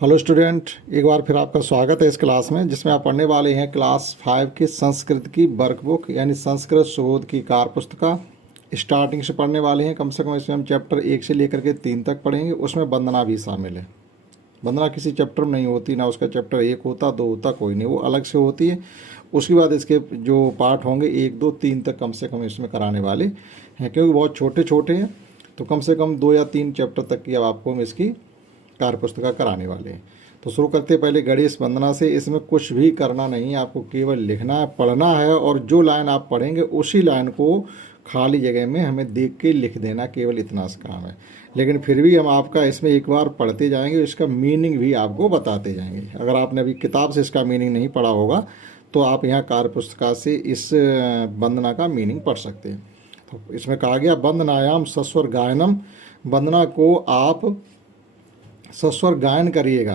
Hello student, एक बार फिर आपका स्वागत है इस क्लास में जिसमें आप पढ़ने वाले हैं क्लास 5 की संस्कृत की वर्कबुक यानी संस्कृत शोध की कार्य पुस्तिका। स्टार्टिंग से पढ़ने वाले हैं, कम से कम इसमें हम चैप्टर 1 से लेकर के 3 तक पढ़ेंगे। उसमें वंदना भी शामिल है। वंदना किसी चैप्टर में नहीं होती, ना उसका चैप्टर 1 होता 2 होता, कोई नहीं, वो अलग से होती है। उसके बाद इसके जो पार्ट होंगे 1 2 3 तक कम से कम इसमें कराने वाले हैं, क्योंकि बहुत छोटे छोटे हैं। तो कम से कम 2 या 3 चैप्टर तक की अब आपको हम इसकी कार्य पुस्तिका कराने वाले हैं। तो शुरू करते पहले गणेश वंदना से। इसमें कुछ भी करना नहीं है, आपको केवल लिखना है, पढ़ना है, और जो लाइन आप पढ़ेंगे उसी लाइन को खाली जगह में हमें देख के लिख देना, केवल इतना सा काम है। लेकिन फिर भी हम आपका इसमें एक बार पढ़ते जाएंगे, इसका मीनिंग भी आपको बताते जाएंगे। अगर आपने अभी किताब से इसका मीनिंग नहीं पढ़ा होगा तो आप यहाँ कार्य पुस्तिका से इस वंदना का मीनिंग पढ़ सकते हैं। तो इसमें कहा गया वंदनायाम सस्वर गायनम, वंदना को आप सस्वर गायन करिएगा।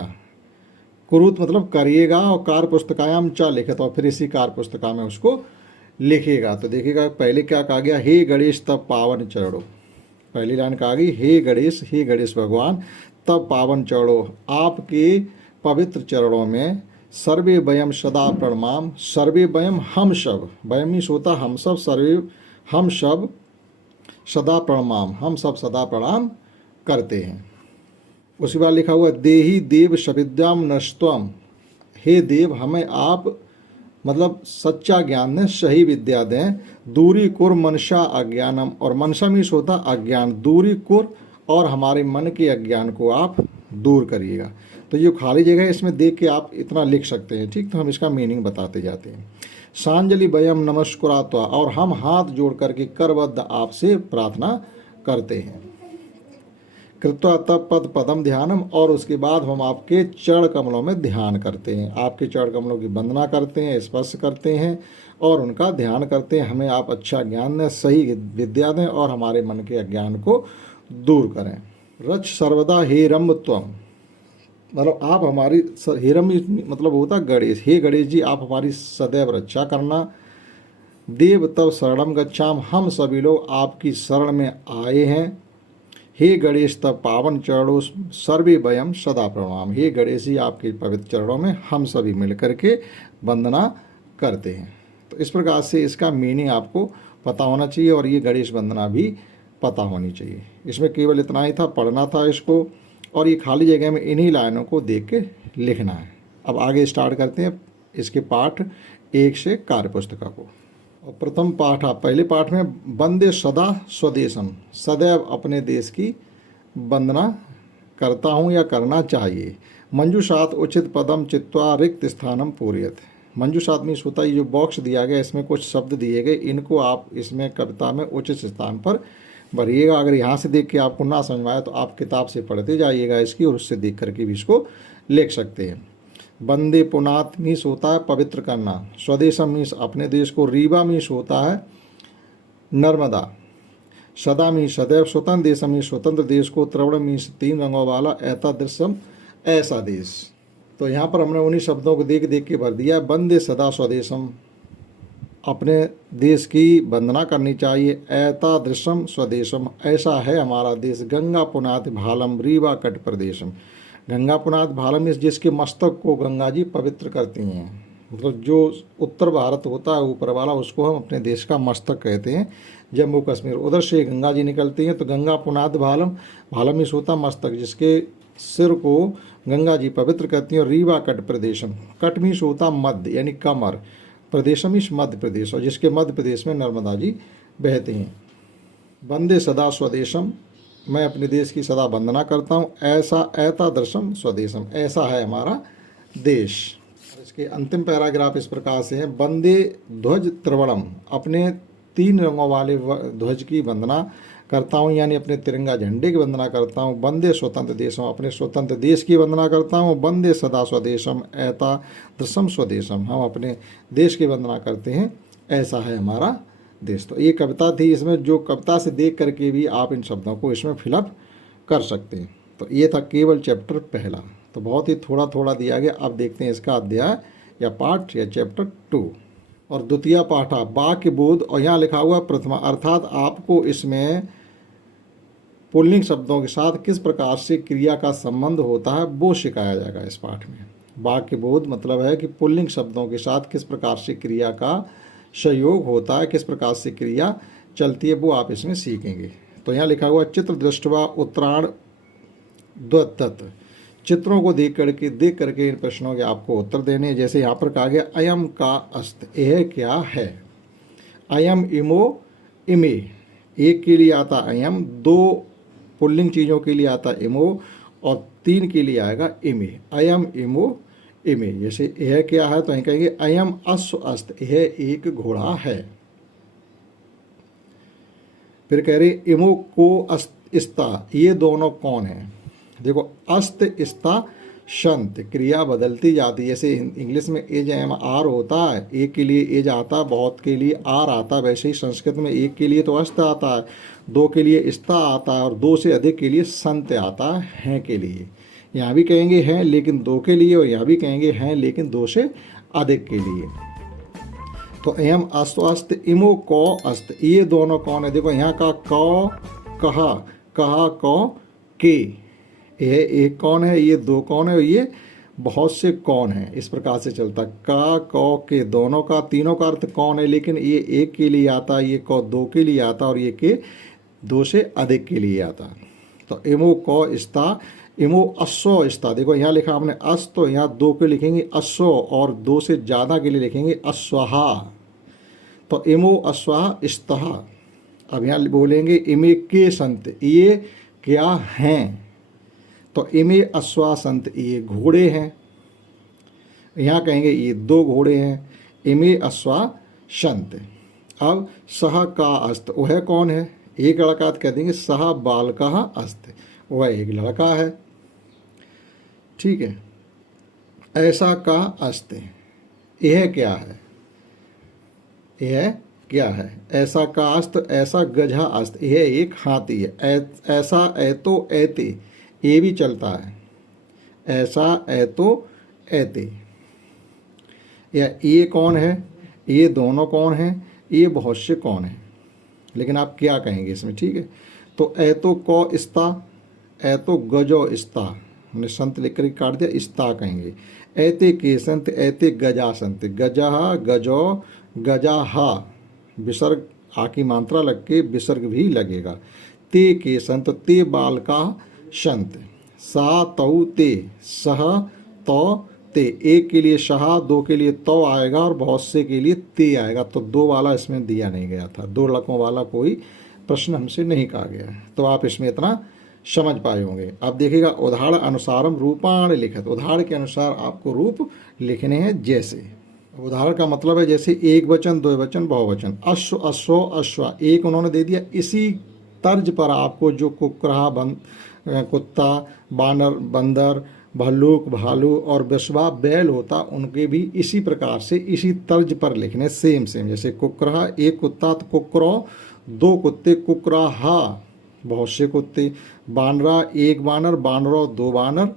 कुरुत मतलब करिएगा, और कार्य पुस्तकायाम चा लिखित, और फिर इसी कार्य पुस्तिका में उसको लिखिएगा। तो देखिएगा पहले क्या कहा गया, हे गणेश तब पावन चरणों। पहली लाइन कहा गई हे गणेश भगवान तब पावन चरणों, आपके पवित्र चरणों में सर्वे वयम सदा प्रणमाम। सर्वे वयम हम सब, वयम ही सोता हम सब, सर्वे हम सब सदा प्रणमाम, हम सब सदा प्रणाम करते हैं। उसके बाद लिखा हुआ देही देव सविद्याम नष्टम, हे देव हमें आप मतलब सच्चा ज्ञान दें, सही विद्या दें। दूरी कुर मनसा अज्ञानम, और मनसा मीन्स होता अज्ञान, दूरी कुर, और हमारे मन के अज्ञान को आप दूर करिएगा। तो ये खाली जगह है, इसमें देख के आप इतना लिख सकते हैं, ठीक। तो हम इसका मीनिंग बताते जाते हैं। सांजलि वयम नमस्कुरात्वा, और हम हाथ जोड़ करके करबद्ध आपसे प्रार्थना करते हैं। कृत्वा तप पद पदम ध्यानम, और उसके बाद हम आपके चरण कमलों में ध्यान करते हैं, आपके चरण कमलों की वंदना करते हैं, स्पर्श करते हैं और उनका ध्यान करते हैं। हमें आप अच्छा ज्ञान दें, सही विद्या दें, और हमारे मन के अज्ञान को दूर करें। रच सर्वदा हे रम त्वम, मतलब आप हमारी, हेरम मतलब होता गणेश, हे गणेश जी आप हमारी सदैव रक्षा करना। देव तब शरणम गच्छाम, हम सभी लोग आपकी शरण में आए हैं। हे गणेश तब पावन चरणों सर्वे वयम सदा प्रणाम, हे गणेश जी आपके पवित्र चरणों में हम सभी मिल करके वंदना करते हैं। तो इस प्रकार से इसका मीनिंग आपको पता होना चाहिए, और ये गणेश वंदना भी पता होनी चाहिए। इसमें केवल इतना ही था, पढ़ना था इसको, और ये खाली जगह में इन्हीं लाइनों को देख के लिखना है। अब आगे स्टार्ट करते हैं इसके पाठ 1 से कार्य पुस्तिका को। और प्रथम पाठ, आप पहले पाठ में वंदे सदा स्वदेशम, सदैव अपने देश की वंदना करता हूँ या करना चाहिए। मंजूषात उचित पदम चित्वा रिक्त स्थानम पूर्यत। मंजूषात मीन्स होता है ये जो बॉक्स दिया गया, इसमें कुछ शब्द दिए गए, इनको आप इसमें कविता में उचित स्थान पर भरिएगा। अगर यहाँ से देख के आपको ना समझ में आए तो आप किताब से पढ़ते जाइएगा इसकी, और उससे देख करके भी इसको लिख सकते हैं। वंदे पुनात मीन्स होता है पवित्र करना, स्वदेशम मीन्स अपने देश को, रीवा मीन्स होता है नर्मदा, सदा मीन्स सदैव, स्वतंत्र देशम मीन्स स्वतंत्र देश को, त्रिवर्ण मीन्स 3 रंगों वाला, ऐतादृशम ऐसा देश। तो यहाँ पर हमने उन्हीं शब्दों को देख देख के भर दिया। वंदे सदा स्वदेशम, अपने देश की वंदना करनी चाहिए। ऐतादृशम स्वदेशम, ऐसा है हमारा देश। गंगा पुनात भालम रीवा कट प्रदेशम, गंगा पुनात भालम इस जिसके मस्तक को गंगा जी पवित्र करती हैं, मतलब जो उत्तर भारत होता है ऊपर वाला, उसको हम अपने देश का मस्तक कहते हैं। जम्मू कश्मीर उधर से गंगा जी निकलती हैं, तो गंगा पुनात भालम, भालम इस होता मस्तक जिसके सिर को गंगा जी पवित्र करती हैं। और रीवा कट प्रदेशम, कट मीन्स होता मध्य यानी कमर, प्रदेशम इस मध्य प्रदेश, और जिसके मध्य प्रदेश में नर्मदा जी बहते हैं। वंदे सदा स्वदेशम, मैं अपने देश की सदा वंदना करता हूँ। ऐसा ऐतादृशम स्वदेशम, ऐसा है हमारा देश। इसके अंतिम पैराग्राफ इस प्रकार से है। वंदे ध्वज त्रिवर्णम, अपने 3 रंगों वाले ध्वज की वंदना करता हूँ, यानी अपने तिरंगा झंडे की वंदना करता हूँ। वंदे स्वतंत्र देशम, अपने स्वतंत्र देश की वंदना करता हूँ। वंदे सदा स्वदेशम ऐतादृशम स्वदेशम, हम अपने देश की वंदना करते हैं, ऐसा है हमारा देश। तो ये कविता थी, इसमें जो कविता से देख करके भी आप इन शब्दों को इसमें फिलअप कर सकते हैं। तो ये था केवल चैप्टर पहला, तो बहुत ही थोड़ा थोड़ा दिया गया। अब देखते हैं इसका अध्याय या पाठ या चैप्टर 2। और द्वितीय पाठ वाक्य बोध, और यहाँ लिखा हुआ प्रथमा, अर्थात आपको इसमें पुल्लिंग शब्दों के साथ किस प्रकार से क्रिया का संबंध होता है वो सिखाया जाएगा इस पाठ में। वाक्य बोध मतलब है कि पुल्लिंग शब्दों के साथ किस प्रकार से क्रिया का संयोग होता है, किस प्रकार से क्रिया चलती है, वो आप इसमें सीखेंगे। तो यहाँ लिखा हुआ चित्र दृष्टवा उत्तरायण द्वत्त, चित्रों को देख करके इन प्रश्नों के आपको उत्तर देने हैं। जैसे यहाँ पर कहा गया अयम का अस्त, यह क्या है। अयम इमो इमे, एक के लिए आता अयम, दो पुल्लिंग चीज़ों के लिए आता इमो और तीन के लिए आएगा इमे। अयम इमो इमे, जैसे यह क्या है तो हम कहेंगे अयम अश्व अस्त, यह एक घोड़ा है। फिर कह रहे इमो को अस्त स्ता, ये दोनों कौन है। देखो अस्त स्ता शंत, क्रिया बदलती जाती है। जैसे इंग्लिश में एज एम आर होता है, एक के लिए एज आता है, बहुत के लिए आर आता है, वैसे ही संस्कृत में एक के लिए तो अस्त आता है, दो के लिए स्ता आता है और दो से अधिक के लिए संत आता है के लिए। यहाँ भी कहेंगे हैं लेकिन दो के लिए, और यहाँ भी कहेंगे हैं लेकिन दो से अधिक के लिए। तो एम अस्त इमो कौ अस्त, ये दोनों कौन है। देखो यहाँ का कौ कहा, कहा कौ के, यह एक कौन है, ये दो कौन है, ये बहुत से कौन है। इस प्रकार से चलता का कौ के दोनों का, तीनों का अर्थ कौन है, लेकिन ये एक के लिए आता, ये कौ दो के लिए आता और ये के दो से अधिक के लिए आता। तो इमो कौ स्ता, इमो अश्व स्ता, देखो यहाँ लिखा हमने अस, तो यहाँ दो के लिखेंगे अश्व और दो से ज़्यादा के लिए लिखेंगे अश्वहा। तो इमो अश्वा स्तः। अब यहाँ बोलेंगे इमे के संत, ये क्या हैं। तो इमे अश्वा संत, ये घोड़े हैं। यहाँ कहेंगे ये दो घोड़े हैं, इमे अश्वा संत। अब सह का अस्त, वह कौन है, एक लड़का कह देंगे सह बालका अस्त, वह एक लड़का है। ठीक है। ऐसा का अस्त, यह क्या है, यह क्या है। ऐसा का अस्त, ऐसा गधा अस्त, यह एक हाथी है। ऐसा ऐतो ऐते, ये भी चलता है, ऐसा ऐतो ऐते। या ये कौन है, ये दोनों कौन है, ये बहुत से कौन है, लेकिन आप क्या कहेंगे इसमें। ठीक है। तो ऐतो कौ स्ता, ऐतो गजो स्ता, हमने संत लिख कर काट दिया, स्ता कहेंगे। ऐते के संत, ऐते गजा संत, गजा गजो गजाहा, विसर्ग आ की मात्रा लग के विसर्ग भी लगेगा। ते के संत, ते बालका संत। सा तौ ते, सह तो ते, एक के लिए शहा, दो के लिए तो आएगा और बहुत से के लिए ते आएगा। तो दो वाला इसमें दिया नहीं गया था, दो लड़कों वाला कोई प्रश्न हमसे नहीं कहा गया, तो आप इसमें इतना समझ पाए होंगे। अब देखिएगा उदाहरण अनुसारम रूपाण लिखित, उदाहरण के अनुसार आपको रूप लिखने हैं। जैसे उदाहरण का मतलब है जैसे एक वचन, दो वचन, बहुवचन। अश्व अश्व अश्वा, एक उन्होंने दे दिया। इसी तर्ज पर आपको जो कुकरा कुत्ता, बानर बंदर, भल्लूक भालू और बिस्वा बैल होता, उनके भी इसी प्रकार से इसी तर्ज पर लिखने सेम। जैसे कुकरा एक कुत्ता तो कुकरो, दो कुत्ते कुकराहा, बहुत से कुत्ते। बानरा एक बानर, बानरो दो बानर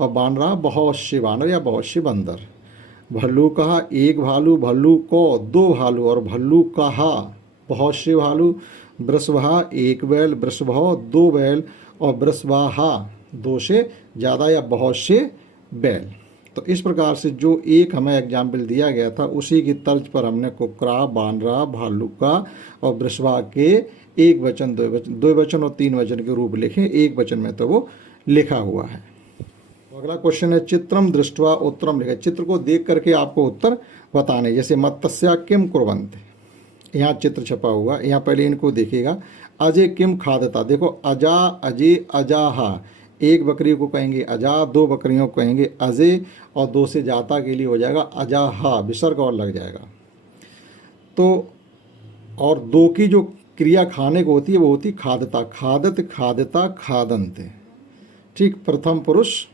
और बानरा बहुत से बानर या बहुत से बंदर। भल्लू कहा एक भालू, भल्लू को दो भालू और भल्लू कहा बहुत से भालू। वृषभा एक बैल, वृषभ दो बैल और वृषभाहा दो से ज़्यादा या बहुत से बैल। तो इस प्रकार से जो एक हमें एग्जाम्पल दिया गया था उसी की तर्ज पर हमने कुकरा, बानरा, भालुका और वृषभा के एक वचन, दो वचन और तीन वचन के रूप लिखे। एक वचन में तो वो लिखा हुआ है। अगला क्वेश्चन है चित्रम दृष्टवा उत्तरम लिखे, चित्र को देख करके आपको उत्तर बताने। जैसे मत्स्या किम कुर्वन्ते, यहाँ चित्र छपा हुआ, यहाँ पहले इनको देखिएगा। अजय किम खादता, देखो अजा अजय अजाहा, एक बकरी को कहेंगे अजा, दो बकरियों को कहेंगे अजय और दो से जाता के लिए हो जाएगा अजाहा, विसर्ग और लग जाएगा। तो और दो की जो क्रिया खाने को होती है वो होती खादता, खादत खादता खादंते। ठीक, प्रथम पुरुष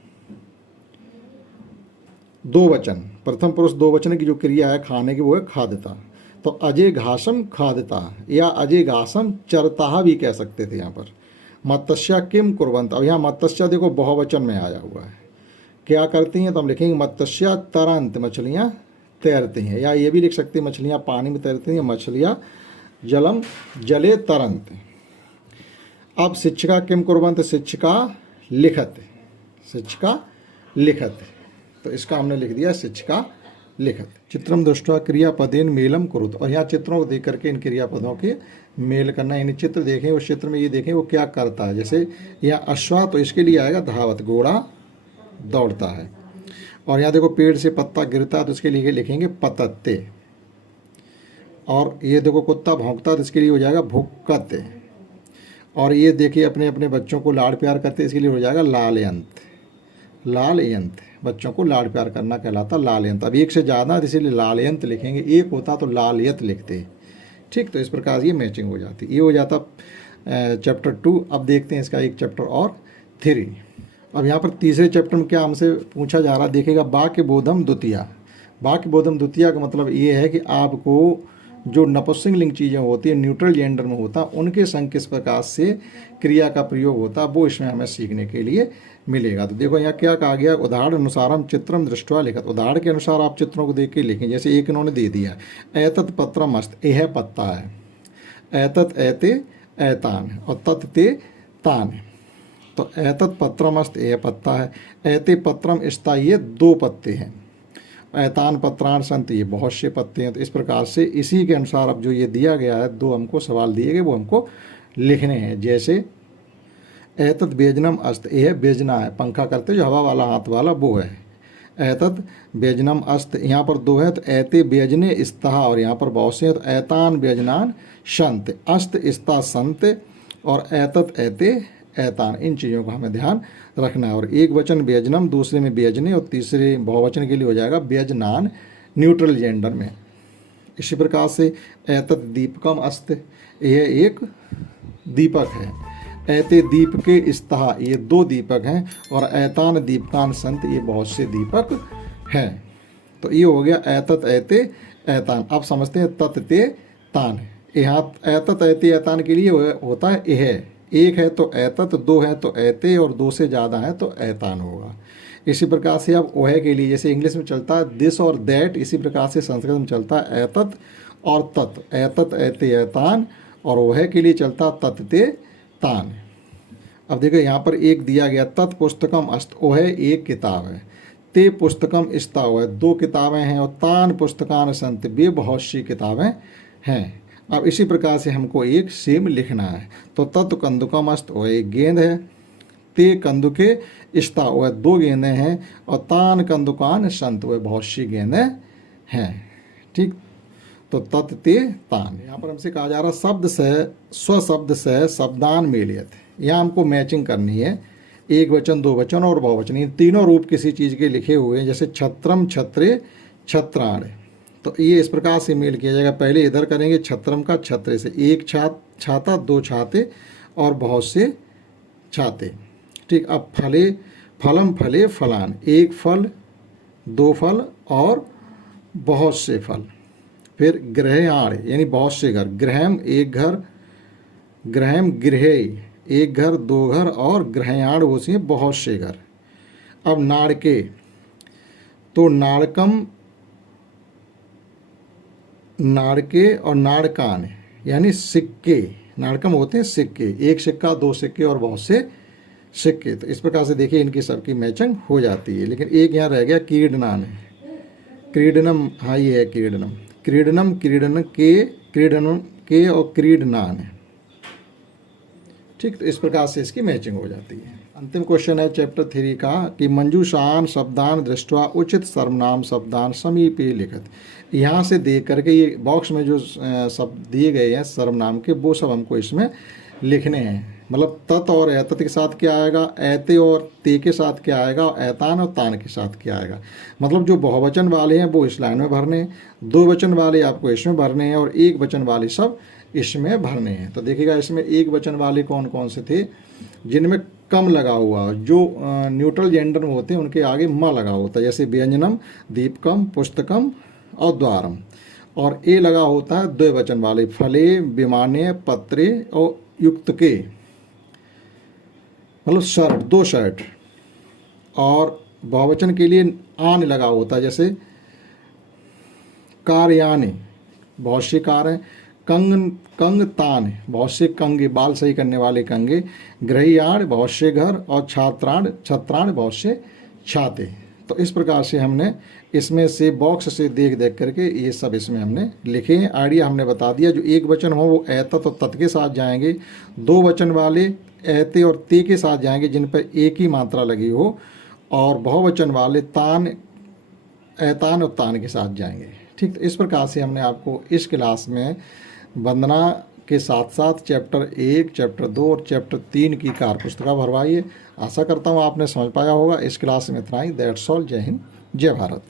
दो वचन, प्रथम पुरुष दो वचन की जो क्रिया है खाने की वो है खादता। तो अजय घासम खादता या अजय घासम चरता भी कह सकते थे यहाँ पर। मत्स्या किम कुर्वन्त, अब यहाँ मत्स्या देखो बहुवचन में आया हुआ है, क्या करती हैं तो हम लिखेंगे मत्स्या तरंत, मछलियाँ तैरती हैं। या ये भी लिख सकते हैं मछलियाँ पानी में तैरती हैं, मछलियाँ जलम जले तरंत। अब शिक्षिका किम कुर्वन्ति, शिक्षिका लिखत, शिक्षिका लिखत, तो इसका हमने लिख दिया शिक्षिका लिखत। चित्रम दृष्ट्वा क्रियापदेन मेलम कुरुत, और यहाँ चित्रों को देख करके इन क्रियापदों के मेल करना, यानी चित्र देखें, उस चित्र में ये देखें वो क्या करता है। जैसे यहाँ अश्वा, तो इसके लिए आएगा धावत, घोड़ा दौड़ता है। और यहाँ देखो पेड़ से पत्ता गिरता है, तो इसके लिए लिखेंगे पतत्ते। और ये देखो कुत्ता भौंकता, तो इसके लिए हो जाएगा भुक्कते। और ये देखिए अपने अपने बच्चों को लाड़ प्यार करते, इसके लिए हो जाएगा लालयंत, लालयंत, बच्चों को लाड़ प्यार करना कहलाता लालयंत। अब एक से ज़्यादा इसीलिए लालयंत लिखेंगे, एक होता तो लालयत लिखते, ठीक। तो इस प्रकार ये मैचिंग हो जाती। ये हो जाता चैप्टर 2। अब देखते हैं इसका एक चैप्टर और 3। अब यहाँ पर तीसरे चैप्टर में क्या हमसे पूछा जा रहा है, देखिएगा वाक्य बोधम द्वितीया। वाक्य बोधम द्वितीया का मतलब ये है कि आपको जो नपुंसकलिंग चीज़ें होती है, न्यूट्रल जेंडर में होता, उनके संग किस प्रकार से क्रिया का प्रयोग होता, वो इसमें हमें सीखने के लिए मिलेगा। तो देखो यहाँ क्या कहा गया, उदाहरण अनुसारम चित्रम दृष्ट्वा लिखत। उदाहरण के अनुसार आप चित्रों को देख के लिखें। जैसे एक इन्होंने दे दिया, एतत् पत्रम अस्त, यह पत्ता है, एतत् एते एतान, और तत् ते तान। तो एतत् पत्रम अस्त, यह पत्ता है, एते पत्रम स्ता, ये 2 पत्ते हैं, एतान पत्रान संत, ये बहुत से पत्ते हैं। तो इस प्रकार से इसी के अनुसार अब जो ये दिया गया है, 2 हमको सवाल दिए गए, वो हमको लिखने हैं। जैसे एतत् व्यजनम अस्त, यह व्यजना है, पंखा करते जो हवा वाला हाथ वाला वो है, एतत् व्यजनम अस्त। यहाँ पर 2 है, तो एते व्यजने स्तः, और यहाँ पर बहुत से हैं, तो एतान व्यजनान संत, अस्त स्ता संत, और एतत् एते एतान। इन चीज़ों का हमें ध्यान रखना है। और एक वचन व्यजनम, दूसरे में व्यजने, और तीसरे बहुवचन के लिए हो जाएगा व्यजनान, न्यूट्रल जेंडर में। इसी प्रकार से एतत् दीपकम अस्त, यह एक दीपक है, एते दीप के स्तः, ये 2 दीपक हैं, और एतान दीपकान संत, ये बहुत से दीपक हैं। तो ये हो गया एतत् एते एतान। अब समझते हैं तत् ते तान। यहाँ एतत् एते एतान के लिए होता है यह, एक है तो एतत्, 2 है तो एते, और 2 से ज़्यादा है तो एतान होगा। इसी प्रकार से अब ओह के लिए, जैसे इंग्लिश में चलता है दिस और दैट, इसी प्रकार से संस्कृत में चलता है एतत् और तत्, एतत् एते एतान, और ओह के लिए चलता है तत् ते तान। अब देखो यहाँ पर एक दिया गया, तत् पुस्तकम अस्त, ओह एक किताब है, ते पुस्तकम स्ता, ओह 2 किताबें हैं, और तान पुस्तकान संत, वे बहुत सी किताबें हैं। अब इसी प्रकार से हमको एक सेम लिखना है। तो तत् कंदुकम अस्त, वह एक गेंद है, ते कंदुके स्ता, वह 2 गेंदें हैं, और तान कंदुकान संत, वह बहुत सी गेंदें हैं, ठीक। तो तत् ते तान। यहाँ पर हमसे कहा जा रहा शब्द से स्वशब्द से शब्दान मेलियत, यहाँ हमको मैचिंग करनी है। एक वचन, 2 वचन और बहुवचन, ये तीनों रूप किसी चीज़ के लिखे हुए हैं। जैसे छत्रम, छत्रे, छत्राण, तो ये इस प्रकार से मेल किया जाएगा। पहले इधर करेंगे छत्रम का छत्रे से, एक छाता, 2 छाते, और बहुत से छाते, ठीक। अब फले, फलम फले फलान, एक फल, 2 फल, और बहुत से फल। फिर गृहाण, यानी बहुत से घर, गृहम एक घर, गृहम गृहे एक घर, 2 घर, और गृहाण वो से बहुत से घर। अब नाड़के, तो नाड़कम, नाड़के और नाड़कान, यानी सिक्के, नाड़कम होते हैं सिक्के, एक सिक्का, 2 सिक्के, और बहुत से सिक्के। तो इस प्रकार से देखिए इनकी सबकी मैचिंग हो जाती है। लेकिन एक यहाँ रह गया क्रीडनान, क्रीडनम, हाँ ये है क्रीडनम, क्रीडनम, क्रीडन के, क्रीडनम के, और क्रीडनान, ठीक। तो इस प्रकार से इसकी मैचिंग हो जाती है। अंतिम क्वेश्चन है चैप्टर 3 का कि मंजूषान शब्दान दृष्ट्वा उचित सर्वनाम शब्दान समीपे लिखत। यहाँ से देख करके ये बॉक्स में जो शब्द दिए गए हैं सर्वनाम के, वो सब हमको इसमें लिखने हैं। मतलब तत् और एतत् के साथ क्या आएगा, एते और ते के साथ क्या आएगा, और एतान और तान के साथ क्या आएगा। मतलब जो बहुवचन वाले हैं वो इस लाइन में भरने हैं, 2 वचन वाले आपको इसमें भरने हैं, और 1 वचन वाले सब इसमें भरने हैं। तो देखिएगा इसमें 1 वचन वाले कौन कौन से थे, जिनमें कम लगा हुआ, जो न्यूट्रल जेंडर में होते हैं उनके आगे म लगा होता है। जैसे व्यंजनम, दीपकम, पुस्तकम और द्वारम। और ए लगा होता है 2 वचन वाले, फले, विमाने, पत्रे और युक्त के, मतलब शर्ट, 2 शर्ट। और बहुवचन के लिए आन लगा होता है, जैसे कारयाने, बहुत सी कार हैं, कंग तान बहुत से कंगे, बाल सही करने वाले कंगे, गृहियाण बहुत से घर, और छत्राण बहुत से छाते। तो इस प्रकार से हमने इसमें से बॉक्स से देख देख करके ये सब इसमें हमने लिखे हैं। आइडिया हमने बता दिया। जो एक वचन हो वो ऐत और तत् के साथ जाएंगे, दो वचन वाले ऐते और ते के साथ जाएंगे जिन पर एक ही मात्रा लगी हो, और बहुवचन वाले तान, ऐतान और तान के साथ जाएंगे। ठीक, तो इस प्रकार से हमने आपको इस क्लास में वंदना के साथ साथ चैप्टर 1, चैप्टर 2 और चैप्टर 3 की कार्य पुस्तिका भरवाई है। आशा करता हूँ आपने समझ पाया होगा। इस क्लास में इतना ही। That's all. जय हिंद, जय भारत।